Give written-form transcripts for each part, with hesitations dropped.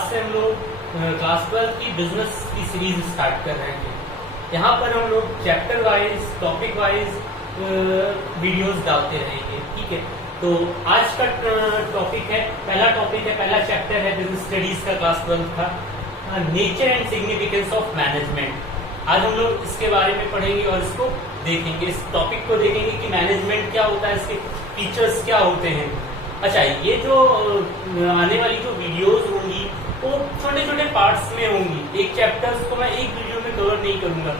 आज से हम लोग क्लास 12 की बिजनेस की सीरीज स्टार्ट कर रहे हैं। यहाँ पर हम लोग chapter wise topic wise videos डालते रहेंगे। ठीक है, तो आज का टॉपिक है, पहला चैप्टर है बिजनेस स्टडीज का क्लास 12 का, nature and significance of management. आज हम लोग इसके बारे में पढ़ेंगे और इसको देखेंगे, इस टॉपिक को देखेंगे कि मैनेजमेंट क्या होता है, इसके फीचर्स क्या होते हैं। अच्छा, ये जो आने वाली जो वीडियोस होंगी वो छोटे छोटे पार्ट्स में होंगी। एक चैप्टर्स को मैं एक वीडियो में कवर नहीं करूंगा,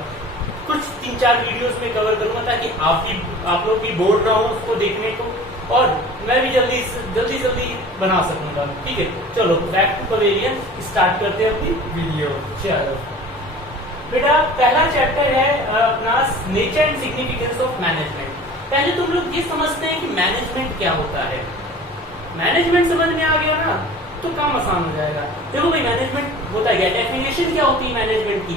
कुछ 3-4 वीडियोस में कवर करूंगा ताकि आप लोग भी बोर ना हो उसको देखने को, और मैं भी जल्दी बना सकूंगा। ठीक है, चलो बैक टू पवेलियन, स्टार्ट करते हैं अपनी वीडियो। चलो बेटा, पहला चैप्टर है अपना nature and significance of management. पहले तुम लोग ये समझते हैं कि मैनेजमेंट क्या होता है। मैनेजमेंट समझ में आ गया ना तो काम आसान हो जाएगा। देखो भाई, मैनेजमेंट होता है, डेफिनेशन क्या होती है मैनेजमेंट की,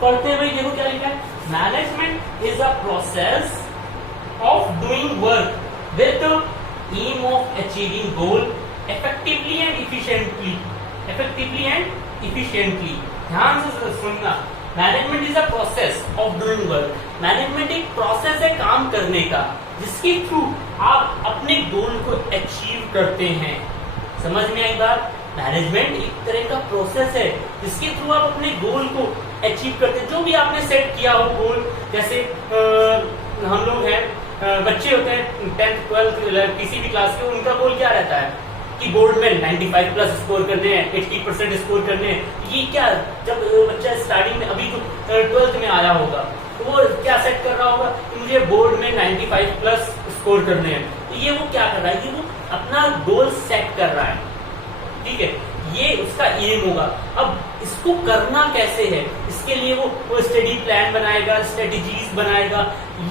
पढ़ते हैं भाई। देखो क्या लिखा है, management is a process of doing work with aim of achieving goal effectively and efficiently. ध्यान से सुनना, management is a process of doing work. Management एक प्रोसेस है काम करने का, जिसके थ्रू आप अपने गोल को अचीव करते हैं। समझ में आई बात? मैनेजमेंट एक तरह का प्रोसेस है जिसके थ्रू आप अपने गोल को अचीव करते हैं। जो भी आपने सेट किया हो गोल, जैसे हम लोग हैं, बच्चे होते हैं 10th 12th किसी भी क्लास के, उनका गोल क्या रहता है कि बोर्ड में 95 प्लस स्कोर करने हैं, 80% स्कोर करने हैं। ये क्या, जब बच्चा स्टार्टिंग में अभी जो 12th में आया होगा तो वो क्या सेट कर रहा होगा कि मुझे बोर्ड में 95 प्लस स्कोर करने हैं। तो ये वो क्या कर रहा है, ये वो अपना गोल सेट कर रहा है। ठीक है, ये उसका एम होगा। अब इसको करना कैसे है, इसके लिए वो स्टडी प्लान बनाएगा, स्ट्रेटेजीज बनाएगा।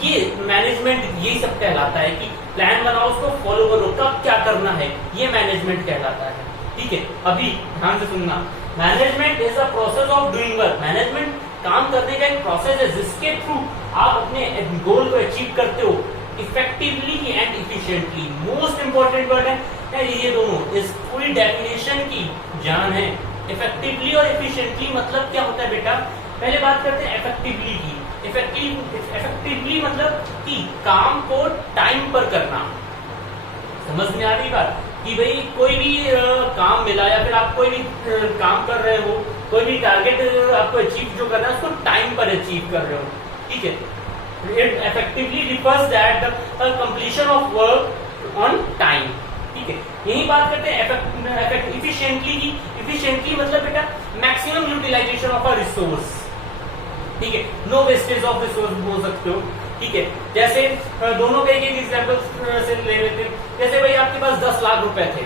ये मैनेजमेंट यही सब कहलाता है कि प्लान बनाओ, उसको फॉलो करो, कब क्या करना है, ये मैनेजमेंट कहलाता है। ठीक है, अभी ध्यान से सुनना, management is a process of doing work. Management काम करने का एक प्रोसेस है जिसके थ्रू आप अपने गोल को अचीव करते हो effectively and efficiently. Most important word है ये दोनों, इस पूरी डेफिनेशन की जान है। इफेक्टिवली और इफिशिएंटली मतलब क्या होता है बेटा, पहले बात करते हैं इफेक्टिवली की। इफेक्टिवली मतलब कि काम को टाइम पर करना। समझ में आ रही बात कि भाई कोई भी काम मिला या फिर आप कोई भी काम कर रहे हो, कोई भी टारगेट आपको अचीव जो करना है उसको टाइम पर अचीव कर रहे हो। ठीक है, it effectively refers that the completion of work on time। ठीक है, यही बात करते हैं efficiently की। efficiently मतलब बेटा maximum utilization of a resource. ठीक है, नो वेस्टेज ऑफ रिसोर्स बोल सकते हो। ठीक है, जैसे दोनों के एक एग्जांपल से ले लेते हैं। जैसे भाई आपके पास 10 लाख रुपए थे,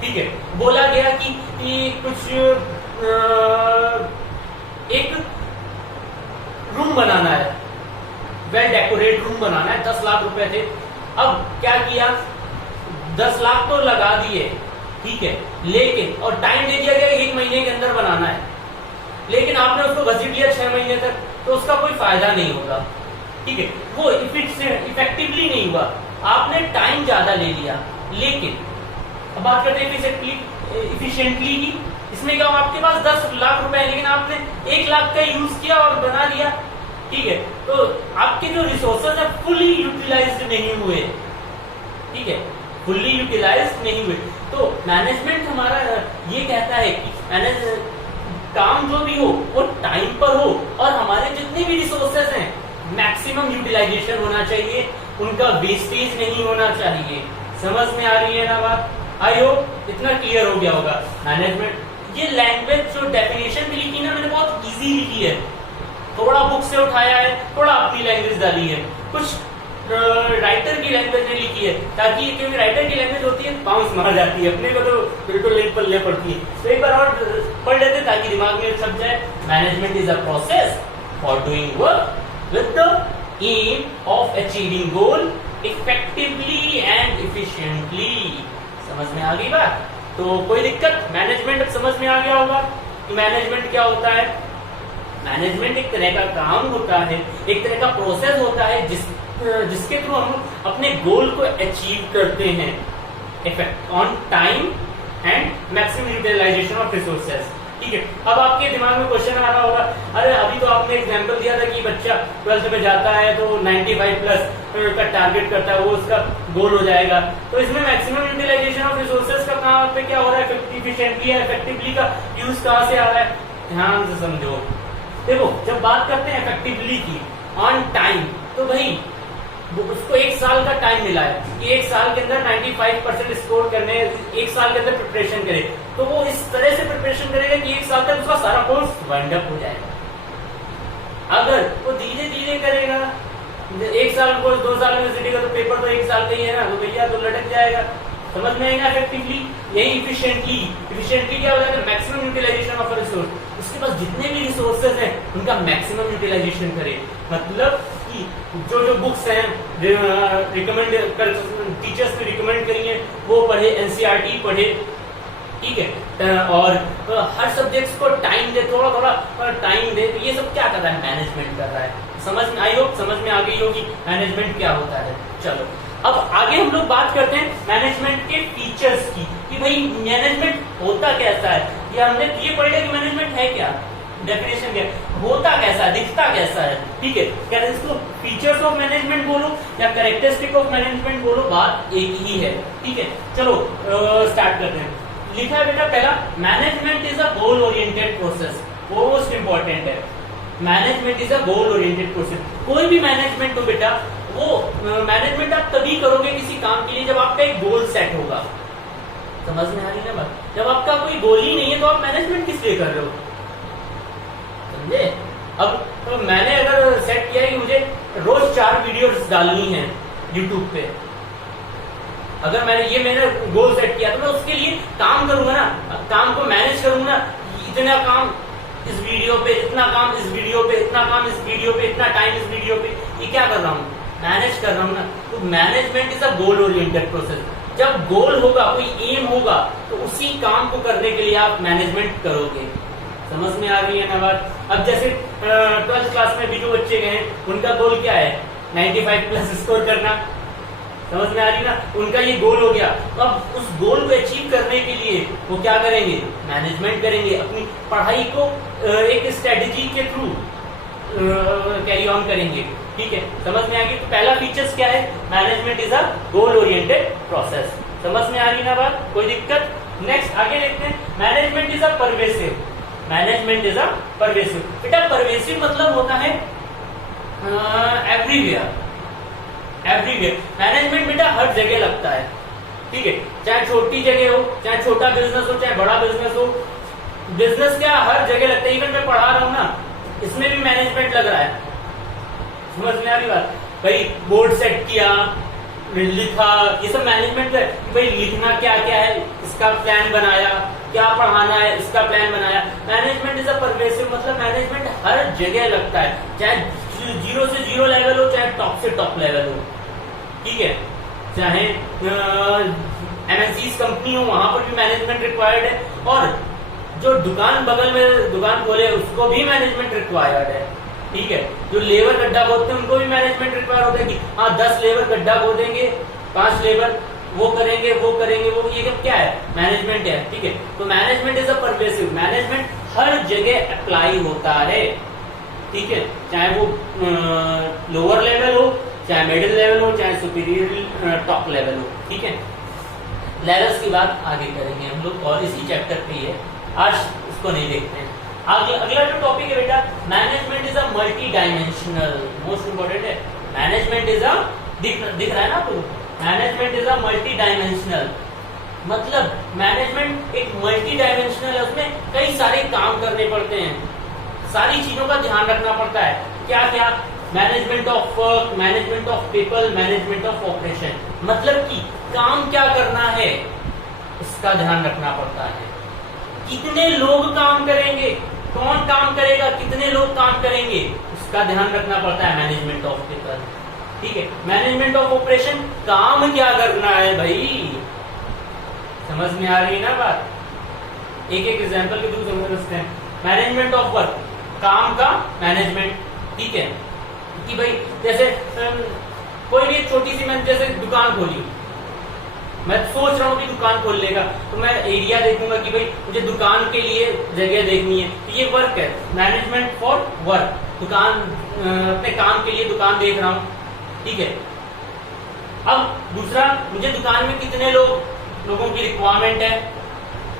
ठीक है, बोला गया कि कुछ एक रूम बनाना है, वेल डेकोरेट रूम बनाना है, 10 लाख रुपए थे। अब क्या किया, 10 लाख तो लगा दिए, ठीक है, लेकिन और टाइम दे दिया गया 1 महीने के अंदर बनाना है, लेकिन आपने उसको घसीट लिया 6 महीने तक, तो उसका कोई फायदा नहीं होगा। ठीक है, वो इफेक्टिवली नहीं हुआ, आपने टाइम ज्यादा ले लिया। लेकिन अब बात करते हैं इफिशिएंटली की। इसमें क्या, आपके पास 10 लाख रुपए है लेकिन आपने 1 लाख का यूज किया और बना लिया। ठीक है, तो आपके जो रिसोर्सेज है फुल्ली यूटिलाइज्ड नहीं हुए। ठीक है, फुल्ली यूटिलाइज्ड नहीं हुए। तो मैनेजमेंट हमारा ये कहता है कि काम जो भी हो वो टाइम पर हो और हमारे जितने भी रिसोर्सेज हैं मैक्सिमम यूटिलाइजेशन होना चाहिए, उनका वेस्टेज नहीं होना चाहिए। समझ में आ रही है ना बात? आई होप इतना क्लियर हो गया होगा। मैनेजमेंट ये लैंग्वेज जो डेफिनेशन भी लिखी ना मैंने बहुत इजी लिखी है, थोड़ा बुक से उठाया है, थोड़ा अपनी लैंग्वेज डाली है, कुछ राइटर की लैंग्वेज में लिखी है, ताकि क्योंकि राइटर की लैंग्वेज होती है बाउंस मार जाती है, अपने को तो बिल्कुल नहीं पल्ले पड़ती है। तो एक बार और पढ़ लेते ताकि दिमाग में छप जाए। Management is a process for doing work with the aim of achieving goal effectively and efficiently. समझ में आ गई बात? तो कोई दिक्कत? मैनेजमेंट अब समझ में आ गया होगा कि मैनेजमेंट क्या होता है। मैनेजमेंट एक तरह का काम होता है, एक तरह का प्रोसेस होता है जिसके थ्रू हम अपने गोल को अचीव करते हैं on time and maximum utilization of resources. ठीक है, अब आपके दिमाग में क्वेश्चन आ रहा होगा, अरे अभी तो आपने एग्जांपल दिया था कि बच्चा 12th में जाता है तो 95 प्लस का टारगेट करता है, वो उसका गोल हो जाएगा। तो इसमें मैक्सिमम यूटिलाइजेशन ऑफ रिसोर्सेज का कहाँ पे क्या हो रहा है, इफिशिएंटली या इफेक्टिवली का यूज कहाँ से आ रहा है, ध्यान से समझो। देखो, जब बात करते हैं इफेक्टिवली की, ऑन टाइम, तो भाई उसको 1 साल का टाइम मिला है कि 1 साल के अंदर 95% स्कोर करने, 1 साल के अंदर प्रिपरेशन करे, तो वो इस तरह से प्रिपरेशन करेगा कि 1 साल तक उसका सारा कोर्स वाइंड अप हो जाएगा। अगर वो धीरे धीरे करेगा, 1 साल कोर्स 2 साल यूनिवर्सिटी का, तो पेपर तो 1 साल का ही है ना, तो भैया तो लटक जाएगा। समझ में आएगा इफेक्टिवली, यही इफिशिएंटली। इफिशिएंटली क्या हो जाएगा, मैक्सिमम यूटिलाइजेशन ऑफ रिसोर्स। उसके पास जितने भी रिसोर्सेज हैं उनका मैक्सिमम यूटिलाइजेशन करे, मतलब कि जो बुक्स हैं रिकमेंड कर, टीचर्स ने रिकमेंड करी है वो पढ़े, एनसीईआरटी पढ़े, ठीक है, और हर सब्जेक्ट्स को टाइम दे, थोड़ा थोड़ा टाइम दे। तो ये सब क्या कर रहा है, मैनेजमेंट कर रहा है। समझ में आई होप, समझ में आ गई होगी मैनेजमेंट क्या होता है। चलो अब आगे हम लोग बात करते हैं मैनेजमेंट के फीचर्स की, कि भाई मैनेजमेंट होता कैसा है। या हमने ये पढ़ेगा कि मैनेजमेंट है क्या, डेफिनेशन क्या, होता कैसा है, दिखता कैसा है। ठीक है, क्या इसको फीचर्स ऑफ मैनेजमेंट बोलो या कैरेक्टरिस्टिक ऑफ मैनेजमेंट बोलो, बात एक ही है। ठीक है, चलो स्टार्ट करते हैं। लिखा है बेटा पहला, management is a goal oriented process. Most important है, management is a goal oriented process. कोई भी मैनेजमेंट हो बेटा, वो मैनेजमेंट आप तभी करोगे किसी काम के लिए जब आपका एक गोल सेट होगा। समझ में आ रही है बात, जब आपका कोई गोल ही नहीं है तो आप मैनेजमेंट किस लिए कर रहे हो, समझे। अब तो मैंने अगर सेट किया है कि मुझे रोज 4 वीडियोस डालनी है यूट्यूब पे, अगर मैंने गोल सेट किया तो मैं उसके लिए काम करूंगा ना, काम को मैनेज करूंगा ना, इतना काम इस वीडियो पे, इतना काम इस वीडियो पे, इतना काम इस वीडियो पे, इतना टाइम इस वीडियो पे, ये क्या कर रहा हूँ, मैनेज कर रहा हूँ ना। तो management is a goal oriented process. जब गोल होगा, कोई एम होगा, तो उसी काम को करने के लिए आप मैनेजमेंट करोगे। समझ में आ रही है ना बात। अब जैसे 12th क्लास में भी जो बच्चे गए हैं, उनका गोल क्या है, 95 प्लस स्कोर करना। समझ में आ रही ना, उनका ये गोल हो गया। तो अब उस गोल को अचीव करने के लिए वो क्या करेंगे, मैनेजमेंट करेंगे, अपनी पढ़ाई को एक स्ट्रेटेजी के थ्रू कैरी ऑन करेंगे। ठीक है, समझ में आ गई। तो पहला फीचर्स क्या है, management is a goal oriented process. समझ में आ रही ना बात, कोई दिक्कत। नेक्स्ट आगे देखते हैं, management is a pervasive. Management is a pervasive. बेटा परवेसिव मतलब होता है एवरीवेयर। एवरीवेयर मैनेजमेंट बेटा हर जगह लगता है। ठीक है, चाहे छोटी जगह हो, चाहे छोटा बिजनेस हो, चाहे बड़ा बिजनेस हो, बिजनेस क्या हर जगह लगता है। इवन मैं पढ़ा रहा हूँ ना, इसमें भी मैनेजमेंट लग रहा है। समझ में आ रही बात, भाई बोर्ड सेट किया, लिखा, ये सब मैनेजमेंट है। भाई लिखना क्या क्या है, इसका प्लान बनाया, क्या पढ़ाना है, इसका प्लान बनाया। मैनेजमेंट इज अ परवेसिव, मतलब मैनेजमेंट हर जगह लगता है, चाहे 0 से 0 लेवल हो, चाहे टॉप से टॉप लेवल हो। ठीक है, चाहे MNCs कंपनी हो, वहां पर भी मैनेजमेंट रिक्वायर्ड है, और जो दुकान बगल में दुकान खोले उसको भी मैनेजमेंट रिक्वायर्ड है। ठीक है, जो लेबर गड्ढा खोदते हैं उनको भी मैनेजमेंट रिक्वायर होता है कि हाँ 10 लेबर गड्ढा खोदेंगे, 5 लेबर वो करेंगे, वो ये क्या है, मैनेजमेंट है। ठीक है, तो management is a pervasive, management हर जगह अप्लाई होता है। ठीक है, चाहे वो लोअर लेवल हो, चाहे मिडिल लेवल हो, चाहे सुपीरियर टॉप लेवल हो। ठीक है, लेवल्स की बात आगे करेंगे हम लोग, और इसी चैप्टर पे ही है, आज इसको नहीं देखते हैं। अगला जो टॉपिक है बेटा, management is a multi dimensional. Most important है, मैनेजमेंट इज अ, दिख रहा है ना आपको, management is a multi dimensional. मतलब मैनेजमेंट एक मल्टी डायमेंशनल है, उसमें कई सारे काम करने पड़ते हैं, सारी चीजों का ध्यान रखना पड़ता है। क्या क्या, management of work, management of people, management of operation. मतलब कि काम क्या करना है उसका ध्यान रखना पड़ता है, कितने लोग काम करेंगे, कौन काम करेगा, कितने लोग काम करेंगे, उसका ध्यान रखना पड़ता है, मैनेजमेंट ऑफ पीपल। ठीक है, मैनेजमेंट ऑफ ऑपरेशन, काम क्या करना है भाई, समझ में आ रही है ना बात। एक एक एग्जांपल के थ्रू समझते हैं। मैनेजमेंट ऑफ वर्क, काम का मैनेजमेंट। ठीक है, कि भाई जैसे कोई भी छोटी सी मैंने जैसे दुकान खोली, मैं सोच रहा हूँ कि दुकान खोल लेगा, तो मैं एरिया देखूंगा कि भाई मुझे दुकान के लिए जगह देखनी है, तो ये वर्क है, मैनेजमेंट फॉर वर्क, दुकान अपने काम के लिए दुकान देख रहा हूँ, ठीक है। अब दूसरा, मुझे दुकान में कितने लोगों की रिक्वायरमेंट है,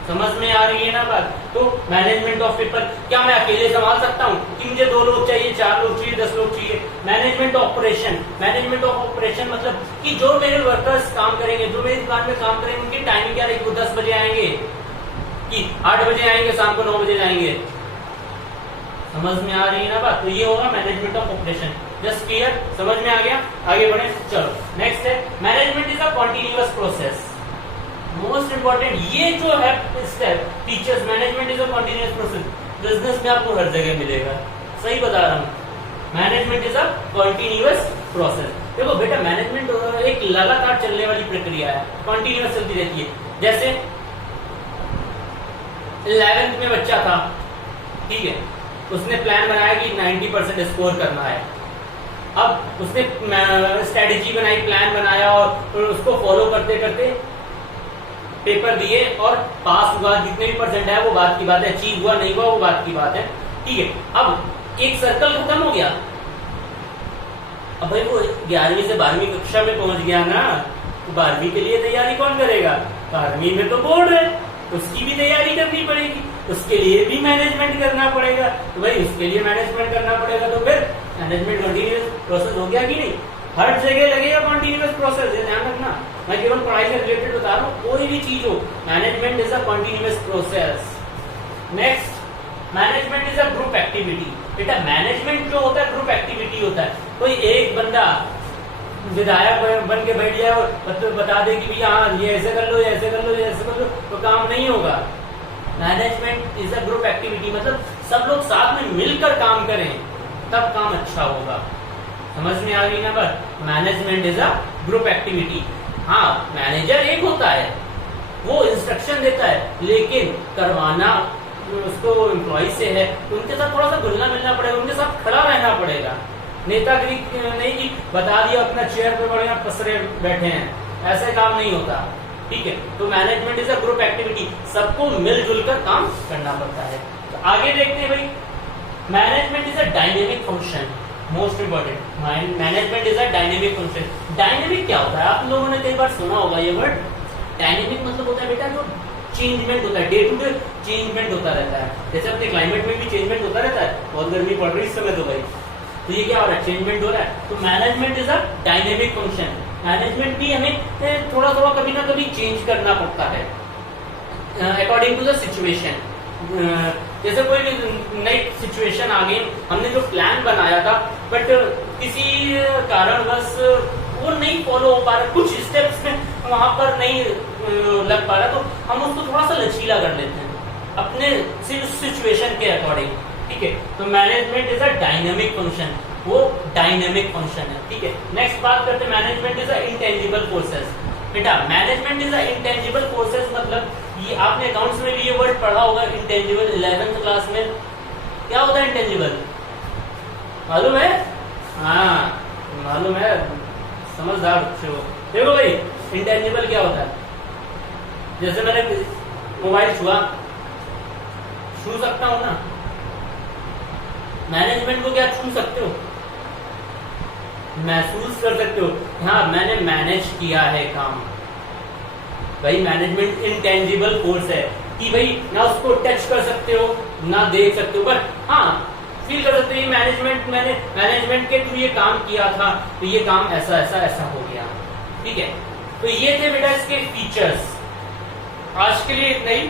समझ में आ रही है ना बात। तो मैनेजमेंट ऑफ पीपल, क्या मैं अकेले संभाल सकता हूँ कि मुझे 2 लोग चाहिए, 4 लोग चाहिए, 10 लोग चाहिए। Management operation, management of operation मतलब कि जो मेरे वर्कर्स काम करेंगे, जो मेरी दुकान में काम करेंगे, उनकी टाइमिंग क्या रहेगी, वो 10 बजे आएंगे कि 8 बजे आएंगे, शाम को 9 बजे जाएंगे, समझ में आ रही है ना बात। तो ये होगा management of operation. Just clear, समझ में आ गया, आगे बढ़े। चलो नेक्स्ट है, management is a continuous process. Most important ये जो है step, teachers, management is a continuous process, business में आपको हर जगह मिलेगा, सही बता रहा हूँ। Management is a continuous process. देखो बेटा, मैनेजमेंट एक लगातार चलने वाली प्रक्रिया है, कॉन्टिन्यूअस चलती रहती है। जैसे 11th में बच्चा था, ठीक है, उसने प्लान बनाया कि 90% स्कोर करना है। अब उसने स्ट्रेटेजी बनाई, प्लान बनाया और उसको फॉलो करते करते पेपर दिए और पास हुआ, जितने भी परसेंट है वो बात की बात है, अचीव हुआ नहीं हुआ वो बात की बात है, ठीक है। अब एक सर्कल खत्म हो गया, अब भाई वो 11वीं से 12वीं कक्षा में पहुंच गया ना, तो 12वीं के लिए तैयारी कौन करेगा, 12वीं में तो बोर्ड है, उसकी भी तैयारी करनी पड़ेगी, उसके लिए भी मैनेजमेंट करना पड़ेगा, तो भाई उसके लिए मैनेजमेंट करना पड़ेगा, तो फिर मैनेजमेंट कंटिन्यूअस प्रोसेस हो गया कि नहीं। हर जगह लगेगा कंटिन्यूअस प्रोसेस, ये ध्यान रखना, मैं केवल पढ़ाई से रिलेटेड बता रहा हूँ, कोई भी चीज हो, management is a continuous process. Next, management is a group activity. बेटा मैनेजमेंट जो होता है ग्रुप एक्टिविटी होता है, कोई एक बंदा विधायक बन के बैठ जाए और बता दे कि भैया हाँ ये ऐसे कर लो, ये ऐसे कर लो, ये ऐसे कर लो, तो काम नहीं होगा। Management is a group activity, मतलब सब लोग साथ में मिलकर काम करें तब काम अच्छा होगा, समझ में आ रही ना बात। Management is a group activity. हाँ, मैनेजर एक होता है, वो इंस्ट्रक्शन देता है, लेकिन करवाना उसको एम्प्लॉय से है, तो उनके साथ थोड़ा सा घुलना मिलना पड़ेगा, उनके साथ खड़ा रहना पड़ेगा। नेतागिरी नहीं कि बता दिया अपना चेयर पे बढ़िया पसरे बैठे हैं, ऐसे काम नहीं होता, ठीक है। तो management is a group activity, सबको मिलजुल कर काम करना पड़ता है। तो आगे देखते हैं भाई, management is a dynamic function. Most important, management is a dynamic function. Dynamic क्या होता है, आप लोगों ने कई बार सुना होगा ये वर्ड। डायनेमिक मतलब होता है बेटा जो चेंजमेंट होता है, डे टू डे चेंजमेंट होता रहता है। जैसे अपने क्लाइमेट में भी चेंजमेंट होता रहता है, बहुत गर्मी पड़ रही है इस समय, तो भाई तो ये क्या हो रहा है, चेंजमेंट हो रहा है। तो management is a dynamic function. Management भी हमें थोड़ा थोड़ा कभी ना कभी चेंज करना पड़ता है अकॉर्डिंग टू द सिचुएशन। जैसे कोई नई सिचुएशन आ गई, हमने जो प्लान बनाया था बट किसी कारणवश वो नहीं फॉलो हो पा रहा, कुछ स्टेप्स में वहां पर नहीं लग पा रहा, तो हम उसको थोड़ा सा लचीला कर लेते हैं अपने सिचुएशन के अकॉर्डिंग, ठीक है। तो management is a dynamic function, वो डायनेमिक फंक्शन है, ठीक है। नेक्स्ट बात करते हैं, management is a intangible forces. बेटा management is a intangible forces मतलब ये आपने अकाउंट्स में भी ये वर्ड पढ़ा होगा, इंटेंजिबल। 11th क्लास में क्या होता है इंटेंजिबल, मालूम है? हाँ मालूम है, समझदार बच्चे हो। देखो भाई इंटेंजिबल क्या होता है, जैसे मैंने मोबाइल छू सकता हूं ना, मैनेजमेंट को क्या छू सकते हो, महसूस कर सकते हो, हाँ मैंने मैनेज किया है काम। भाई मैनेजमेंट इंटेंजिबल फोर्स है कि भाई ना उसको टच कर सकते हो ना देख सकते हो, बट हाँ फील कर सकते हो मैनेजमेंट, मैंने मैनेजमेंट के थ्रू ये काम किया था, तो ये काम ऐसा ऐसा ऐसा हो गया, ठीक है। तो ये थे बेटा इसके फीचर्स। आज के लिए इतना ही।